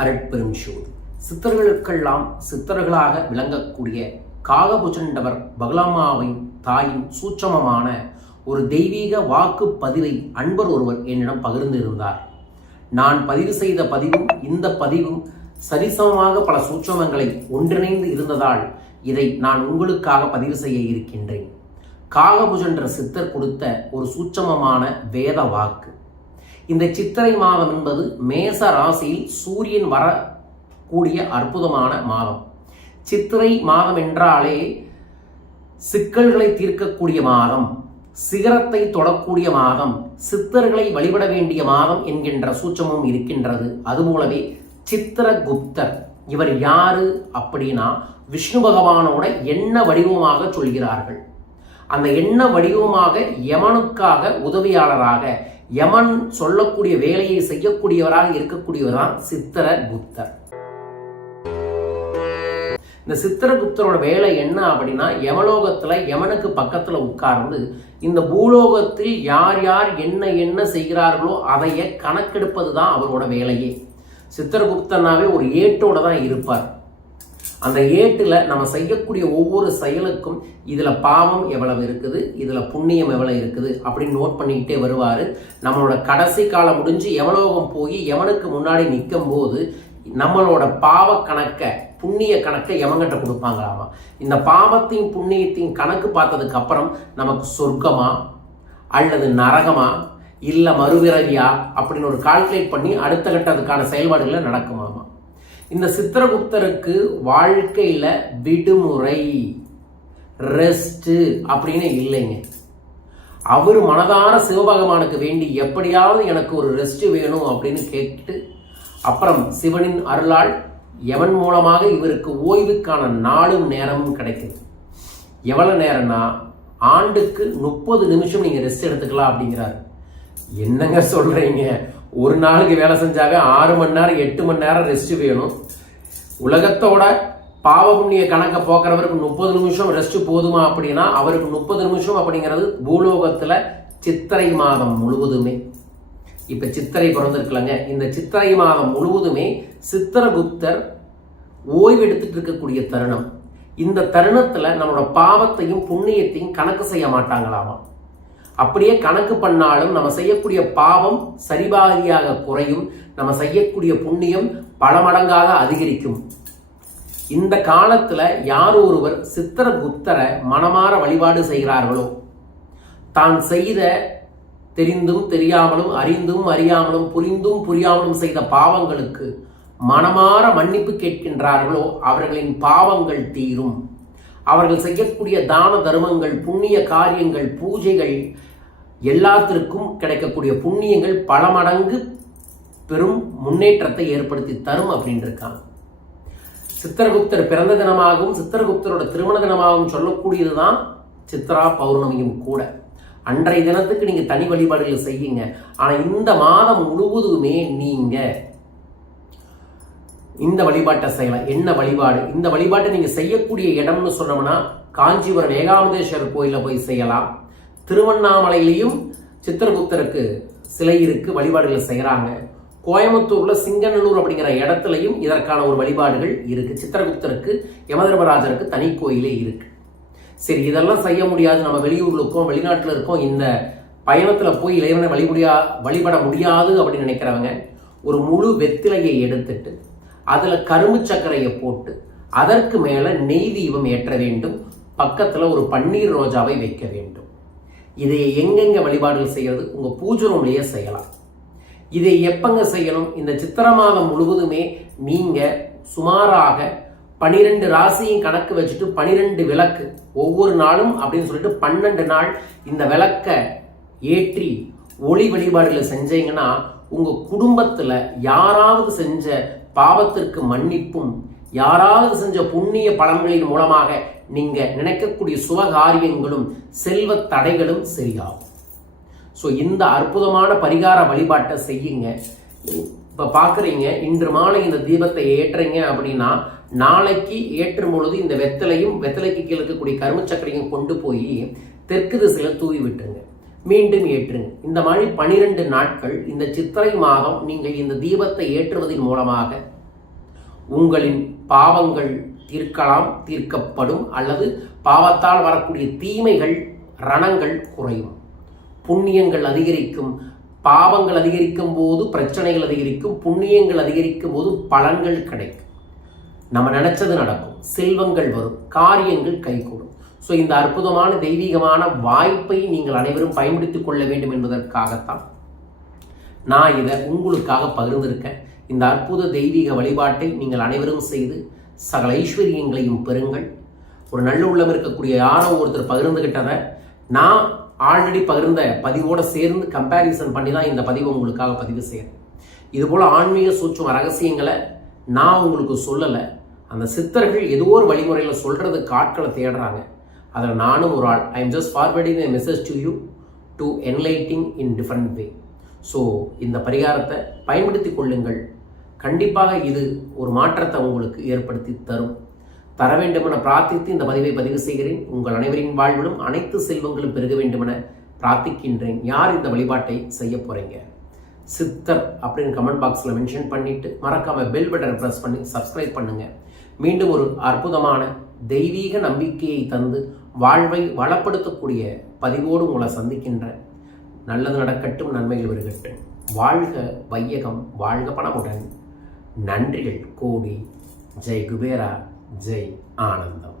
அரட்பெரும் சோதி. சித்தர்களுக்கெல்லாம் சித்தர்களாக விளங்கக்கூடிய காகபுஜண்டவர் பகலாமாவின் தாயின் சூட்சமமான ஒரு தெய்வீக வாக்கு பதிவை அன்பர் ஒருவர் என்னிடம் பகிர்ந்து இருந்தார் நான் பதிவு செய்த பதிவும் இந்த பதிவும் சரிசமமாக பல சூட்சமங்களை ஒன்றிணைந்து இருந்ததால் இதை நான் உங்களுக்காக பதிவு செய்ய இருக்கின்றேன். காகபுஜன்ற சித்தர் கொடுத்த ஒரு சூட்சமமான வேத வாக்கு. இந்த சித்திரை மாதம் என்பது மேச ராசியில் சூரியன் வரக்கூடிய அற்புதமான மாதம். சித்திரை மாதம் என்றாலே சிக்கல்களை தீர்க்கக்கூடிய மாதம் சிகரத்தை தொடக்கூடிய மாதம் சித்தர்களை வழிபட வேண்டிய மாதம் என்கின்ற சூச்சமும் இருக்கின்றது. அதுபோலவே சித்திரகுப்தர் இவர் யாரு அப்படின்னா விஷ்ணு பகவானோட எண்ண வடிவமாக சொல்கிறார்கள். அந்த எண்ண வடிவமாக யமனுக்காக உதவியாளராக யமன் சொல்லக்கூடிய வேலையை செய்யக்கூடியவராக இருக்கக்கூடியவர் தான் சித்திரகுப்தர் இந்த சித்திரகுப்தரோட வேலை என்ன அப்படின்னா யமலோகத்தில் யமனுக்கு பக்கத்தில் உட்கார்ந்து இந்த பூலோகத்தில் யார் யார் என்ன என்ன செய்கிறார்களோ அதைய கணக்கெடுப்பது தான் அவரோட வேலையே. சித்திரகுப்தனாவே ஒரு ஏட்டோட தான் இருப்பார். அந்த ஏட்டில் நம்ம செய்யக்கூடிய ஒவ்வொரு செயலுக்கும் இதில் பாவம் எவ்வளவு இருக்குது இதில் புண்ணியம் எவ்வளவு இருக்குது அப்படின்னு நோட் பண்ணிக்கிட்டே வருவார். நம்மளோட கடைசி காலம் முடிஞ்சு எவலோகம் போய் எவனுக்கு முன்னாடி நிற்கும் போது நம்மளோட பாவ கணக்கை புண்ணிய கணக்கை எவங்கிட்ட கொடுப்பாங்களாமா? இந்த பாவத்தையும் புண்ணியத்தையும் கணக்கு பார்த்ததுக்கு அப்புறம் நமக்கு சொர்க்கமா? அல்லது நரகமா? இல்லை மறுவிரவியா அப்படின்னு ஒரு கால்குலேட் பண்ணி அடுத்த கட்டத்துக்கான செயல்பாடுகளை நடக்குமாமா? இந்த சித்திரகுப்தருக்கு வாழ்க்கையில விடுமுறை ரெஸ்ட் அப்படின்னு இல்லைங்க. அவர் மனதான சிவபகவானுக்கு வேண்டி எப்படியாவது எனக்கு ஒரு ரெஸ்ட் வேணும் அப்படின்னு கேட்டு அப்புறம் சிவனின் அருளால் எவன் மூலமாக இவருக்கு ஓய்வுக்கான நாளும் நேரமும் கிடைக்குது. எவ்வளோ நேரம்னா ஆண்டுக்கு முப்பது நிமிஷம் நீங்கள் ரெஸ்ட் எடுத்துக்கலாம் அப்படிங்கிறாரு. என்னங்க சொல்கிறீங்க ஒரு நாளுக்கு வேலை செஞ்சாக ஆறு மணி நேரம் எட்டு மணி நேரம் ரெஸ்ட் வேணும். உலகத்தோட பாவ புண்ணிய கணக்கை போக்குறவருக்கு முப்பது நிமிஷம் ரெஸ்ட் போதுமா அப்படின்னா அவருக்கு முப்பது நிமிஷம் அப்படிங்கிறது பூலோகத்துல சித்திரை மாதம் முழுவதுமே. இப்ப சித்திரை பிறந்திருக்கலங்க. இந்த சித்திரை மாதம் முழுவதுமே சித்திரகுப்தர் ஓய்வு எடுத்துட்டு இருக்கக்கூடிய தருணம். இந்த தருணத்துல நம்மளோட பாவத்தையும் புண்ணியத்தையும் கணக்கு செய்ய மாட்டாங்களாமா? அப்படியே கணக்கு பண்ணாலும் நம்ம செய்யக்கூடிய பாவம் சரிபாதியாக குறையும். நம்ம செய்யக்கூடிய புண்ணியம் பல மடங்காக அதிகரிக்கும். இந்த காலத்துல யார் ஒருவர் சித்திர சித்திரகுப்தரை மனமாற வழிபாடு செய்கிறார்களோ? தான் செய்த தெரிந்தும் தெரியாமலும் அறிந்தும் அறியாமலும் புரிந்தும் புரியாமலும் செய்த பாவங்களுக்கு மனமாற மன்னிப்பு கேட்கின்றார்களோ அவர்களின் பாவங்கள் தீரும். அவர்கள் செய்யக்கூடிய தான தர்மங்கள் புண்ணிய காரியங்கள் பூஜைகள் எல்லாத்திற்கும் கிடைக்கக்கூடிய புண்ணியங்கள் பல மடங்கு பெரும் முன்னேற்றத்தை ஏற்படுத்தி தரும் அப்படின்னு இருக்காங்க. சித்திரகுப்தர் பிறந்த தினமாகவும் சித்திரகுப்தரோட திருமண தினமாகவும் சொல்லக்கூடியது தான் சித்ரா பௌர்ணமியும் கூட. அன்றைய தினத்துக்கு நீங்கள் தனி வழிபாடுகள் செய்யுங்க. ஆனால் இந்த மாதம் முழுவதுமே நீங்கள் இந்த வழிபாட்டை செய்யலாம். என்ன வழிபாடு? இந்த வழிபாட்டை நீங்க செய்யக்கூடிய இடம்னு சொன்னோம்னா காஞ்சிபுரம் ஏகாமதேஸ்வரர் கோயில போய் செய்யலாம். திருவண்ணாமலையிலையும் சித்திரகுப்தருக்கு சிலை இருக்கு வழிபாடுகள் செய்யறாங்க. கோயம்புத்தூர்ல சிங்கநல்லூர் அப்படிங்கிற இடத்துலையும் இதற்கான ஒரு வழிபாடுகள் இருக்கு. சித்திரகுப்தருக்கு யமதர்மராஜருக்கு தனி கோயிலே இருக்கு. சரி இதெல்லாம் செய்ய முடியாது. நம்ம வெளியூர்ல இருக்கோம் வெளிநாட்டுல இருக்கோம் இந்த பயணத்துல போய் இறைவனை வழிபடியா வழிபட முடியாது அப்படின்னு நினைக்கிறவங்க ஒரு முழு வெத்திலையை எடுத்துட்டு அதில் கரும்பு சர்க்கரையை போட்டு அதற்கு மேலே நெய் தீபம் ஏற்ற வேண்டும். பக்கத்தில் ஒரு பன்னீர் ரோஜாவை வைக்க வேண்டும். இதை எங்கெங்க வழிபாடுகள் செய்கிறது உங்கள் பூஜை ரூம்லேயே செய்யலாம். இதை எப்பங்க செய்யணும்? இந்த சித்திர மாதம் முழுவதுமே நீங்கள் சுமாராக பனிரெண்டு ராசியும் கணக்கு வச்சுட்டு பனிரெண்டு விளக்கு ஒவ்வொரு நாளும் அப்படின்னு சொல்லிட்டு பன்னெண்டு நாள் இந்த விளக்க ஏற்றி ஒளி வழிபாடுகளை செஞ்சீங்கன்னா உங்கள் குடும்பத்தில் யாராவது செஞ்ச பாவத்திற்கு மன்னிப்பும் யாராவது செஞ்ச புண்ணிய பலன்களின் மூலமாக நீங்க நினைக்கக்கூடிய சுபகாரியங்களும் செல்வ தடைகளும் சரியாகும். ஸோ இந்த அற்புதமான பரிகார வழிபாட்டை செய்யுங்க. இப்போ பார்க்குறீங்க இன்று மாலை இந்த தீபத்தை ஏற்றுறீங்க அப்படின்னா நாளைக்கு ஏற்றும் பொழுது இந்த வெத்தலையும் வெத்தலைக்கு கீழே இருக்கக்கூடிய கருமச்சக்கரையும் கொண்டு போய் தெற்கு திசையில் தூவி விட்டுருங்க. மீண்டும் ஏற்றுங்க. இந்த மாதிரி பனிரெண்டு நாட்கள் இந்த சித்திரை மாதம் நீங்கள் இந்த தீபத்தை ஏற்றுவதன் மூலமாக உங்களின் பாவங்கள் தீர்க்கலாம் தீர்க்கப்படும் அல்லது பாவத்தால் வரக்கூடிய தீமைகள் ரணங்கள் குறையும். புண்ணியங்கள் அதிகரிக்கும். பாவங்கள் அதிகரிக்கும் போது பிரச்சனைகள் அதிகரிக்கும். புண்ணியங்கள் அதிகரிக்கும் போது பலன்கள் கிடைக்கும். நம்ம நினைச்சது நடக்கும். செல்வங்கள் வரும். காரியங்கள் கைகூடும். ஸோ இந்த அற்புதமான தெய்வீகமான வாய்ப்பை நீங்கள் அனைவரும் பயன்படுத்திக் கொள்ள வேண்டும் என்பதற்காகத்தான் நான் இதை உங்களுக்காக பகிர்ந்திருக்கேன். இந்த அற்புத தெய்வீக வழிபாட்டை நீங்கள் அனைவரும் செய்து சகல ஐஸ்வர்யங்களையும் பெறுங்கள். ஒரு நல்ல உள்ளம் இருக்கக்கூடிய யாரோ ஒருத்தர் பகிர்ந்துகிட்டதை நான் ஆல்ரெடி பகிர்ந்த பதிவோடு சேர்ந்து கம்பேரிசன் பண்ணி தான் இந்த பதிவை உங்களுக்காக பதிவு செய்கிறேன் இதுபோல் ஆன்மீக சூட்சும ரகசியங்களை நான் உங்களுக்கு சொல்லலை. அந்த சித்தர்கள் ஏதோ ஒரு வழிமுறையில் சொல்கிறது காட்களை தேடுறாங்க. அதில் நானும் ஒரு ஆள். I am just forwarding I message to you to enlightening in different way so இந்த பரிகாரத்தை பயன்படுத்தி கொள்ளுங்கள். கண்டிப்பாக இது ஒரு மாற்றத்தை உங்களுக்கு ஏற்படுத்தி தரும். தர வேண்டுமென பிரார்த்தித்து இந்த பதிவை பதிவு செய்கிறேன். உங்கள் அனைவரின் வாழ்விலும் அனைத்து செல்வங்களும் பெருக வேண்டுமென பிரார்த்திக்கின்றேன். யார் இந்த வழிபாட்டை செய்ய போகிறீங்க சித்தர் அப்படின்னு கமெண்ட் பாக்ஸில் மென்ஷன் பண்ணிவிட்டு மறக்காமல் பெல் பட்டனை ப்ரெஸ் பண்ணி சப்ஸ்கிரைப் பண்ணுங்கள் மீண்டும் ஒரு அற்புதமான தெய்வீக நம்பிக்கையை தந்து வாழ்வை வளப்படுத்தக்கூடிய பதிவோடு உங்களை சந்திக்கின்றேன் நல்லது நடக்கட்டும் நன்மைகள் வருகட்டும் வாழ்க வையகம் வாழ்க பணமுடன். நன்றிகள் கோடி. ஜெய் குபேரா ஜெய் ஆனந்தம்.